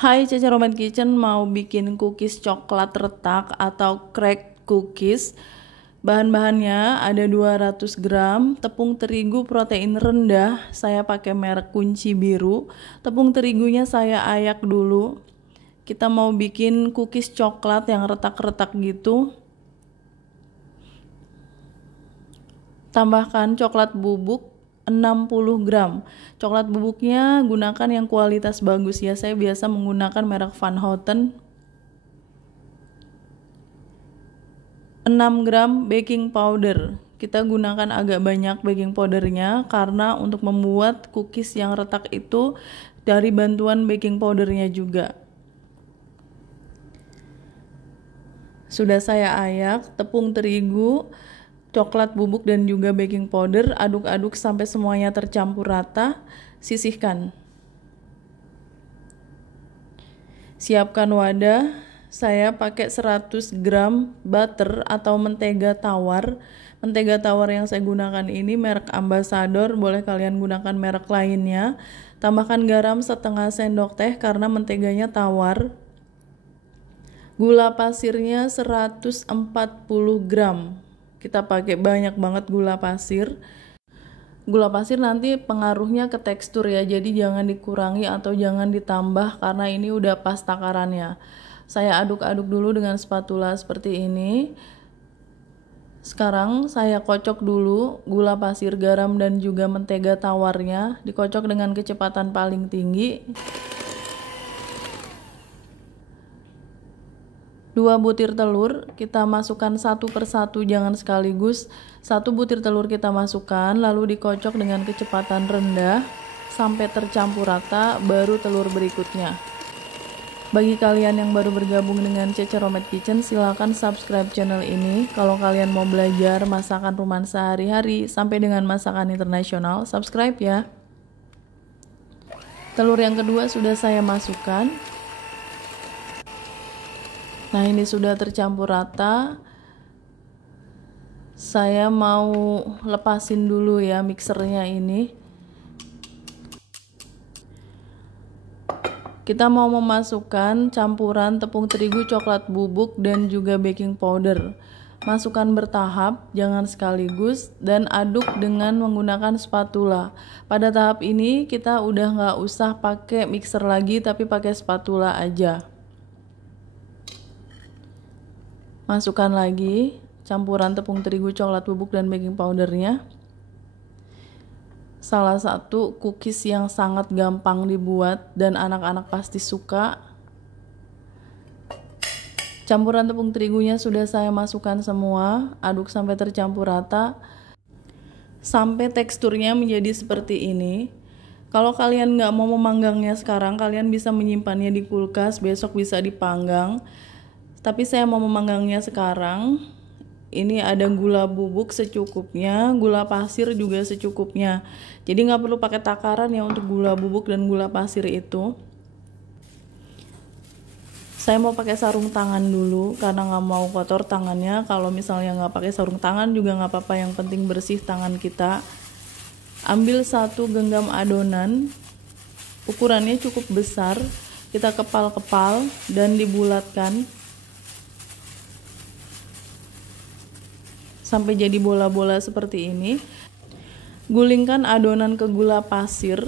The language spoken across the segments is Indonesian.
Hai Caca Roman Kitchen, mau bikin cookies coklat retak atau crack cookies. Bahan-bahannya ada 200 gram tepung terigu protein rendah, saya pakai merek Kunci Biru. Tepung terigunya saya ayak dulu. Kita mau bikin cookies coklat yang retak-retak gitu. Tambahkan coklat bubuk 60 gram. Coklat bubuknya gunakan yang kualitas bagus ya. Saya biasa menggunakan merek Van Houten. 6 gram baking powder. Kita gunakan agak banyak baking powdernya karena untuk membuat cookies yang retak itu dari bantuan baking powdernya juga. Sudah saya ayak tepung terigu, coklat bubuk dan juga baking powder, aduk-aduk sampai semuanya tercampur rata, sisihkan. Siapkan wadah, saya pakai 100 gram butter atau mentega tawar. Mentega tawar yang saya gunakan ini merek Ambassador, boleh kalian gunakan merek lainnya. Tambahkan garam setengah sendok teh karena menteganya tawar. Gula pasirnya 140 gram. Kita pakai banyak banget gula pasir. Gula pasir nanti pengaruhnya ke tekstur ya, jadi jangan dikurangi atau jangan ditambah karena ini udah pas takarannya. Saya aduk-aduk dulu dengan spatula seperti ini. Sekarang saya kocok dulu gula pasir, garam dan juga mentega tawarnya, dikocok dengan kecepatan paling tinggi. 2 butir telur kita masukkan satu persatu, jangan sekaligus. 1 butir telur kita masukkan lalu dikocok dengan kecepatan rendah sampai tercampur rata, baru telur berikutnya. Bagi kalian yang baru bergabung dengan Caca Roman Kitchen, silakan subscribe channel ini. Kalau kalian mau belajar masakan rumahan sehari-hari sampai dengan masakan internasional, subscribe ya. Telur yang kedua sudah saya masukkan. Nah, ini sudah tercampur rata. Saya mau lepasin dulu ya mixernya ini. Kita mau memasukkan campuran tepung terigu, coklat bubuk dan juga baking powder. Masukkan bertahap, jangan sekaligus, dan aduk dengan menggunakan spatula. Pada tahap ini kita udah nggak usah pakai mixer lagi, tapi pakai spatula aja. Masukkan lagi campuran tepung terigu, coklat bubuk dan baking powdernya. Salah satu cookies yang sangat gampang dibuat dan anak-anak pasti suka. Campuran tepung terigunya sudah saya masukkan semua, aduk sampai tercampur rata sampai teksturnya menjadi seperti ini. Kalau kalian nggak mau memanggangnya sekarang, kalian bisa menyimpannya di kulkas, besok bisa dipanggang. Tapi saya mau memanggangnya sekarang. Ini ada gula bubuk secukupnya, gula pasir juga secukupnya. Jadi nggak perlu pakai takaran ya untuk gula bubuk dan gula pasir itu. Saya mau pakai sarung tangan dulu karena nggak mau kotor tangannya. Kalau misalnya nggak pakai sarung tangan juga nggak apa-apa, yang penting bersih tangan kita. Ambil 1 genggam adonan, ukurannya cukup besar. Kita kepal-kepal dan dibulatkan sampai jadi bola-bola seperti ini. Gulingkan adonan ke gula pasir.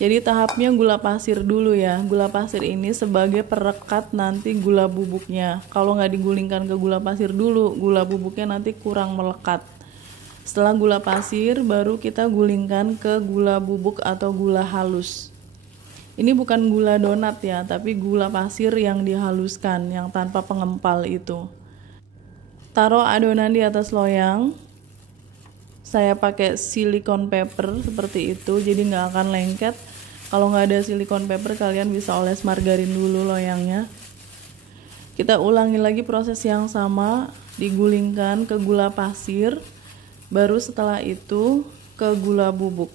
Jadi tahapnya gula pasir dulu ya. Gula pasir ini sebagai perekat nanti gula bubuknya. Kalau nggak digulingkan ke gula pasir dulu, gula bubuknya nanti kurang melekat. Setelah gula pasir, baru kita gulingkan ke gula bubuk atau gula halus. Ini bukan gula donat ya, tapi gula pasir yang dihaluskan, yang tanpa pengempal itu. Taruh adonan di atas loyang. Saya pakai silikon paper seperti itu, jadi nggak akan lengket. Kalau nggak ada silikon paper, kalian bisa oles margarin dulu loyangnya. Kita ulangi lagi proses yang sama, digulingkan ke gula pasir, baru setelah itu ke gula bubuk.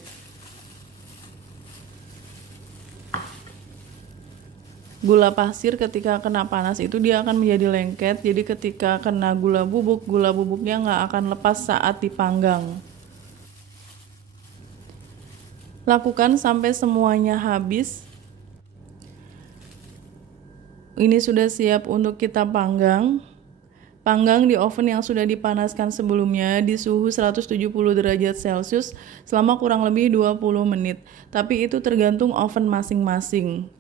Gula pasir ketika kena panas itu dia akan menjadi lengket, jadi ketika kena gula bubuknya nggak akan lepas saat dipanggang. Lakukan sampai semuanya habis. Ini sudah siap untuk kita panggang. Panggang di oven yang sudah dipanaskan sebelumnya di suhu 170 derajat Celcius selama kurang lebih 20 menit. Tapi itu tergantung oven masing-masing.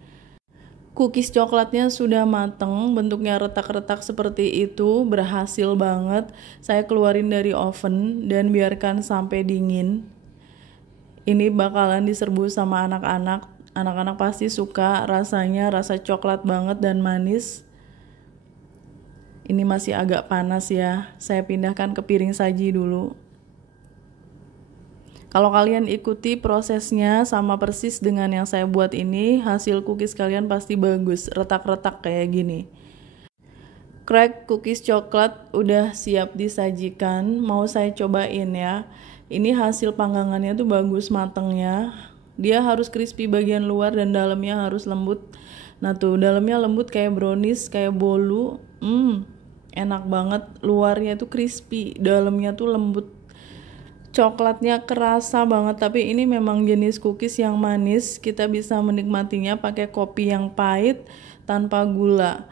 Cookies coklatnya sudah mateng, bentuknya retak-retak seperti itu, berhasil banget. Saya keluarin dari oven dan biarkan sampai dingin. Ini bakalan diserbu sama anak-anak. Anak-anak pasti suka rasanya, rasa coklat banget dan manis. Ini masih agak panas ya, saya pindahkan ke piring saji dulu. Kalau kalian ikuti prosesnya sama persis dengan yang saya buat ini, hasil cookies kalian pasti bagus, retak-retak kayak gini. Crack cookies coklat udah siap disajikan, mau saya cobain ya. Ini hasil panggangannya tuh bagus matengnya. Dia harus crispy bagian luar dan dalamnya harus lembut. Nah tuh, dalamnya lembut kayak brownies, kayak bolu. Enak banget, luarnya tuh crispy, dalamnya tuh lembut. Coklatnya kerasa banget, tapi ini memang jenis cookies yang manis. Kita bisa menikmatinya pakai kopi yang pahit tanpa gula.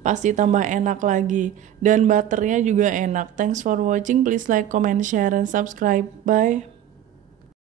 Pasti tambah enak lagi. Dan butternya juga enak. Thanks for watching. Please like, comment, share, and subscribe. Bye.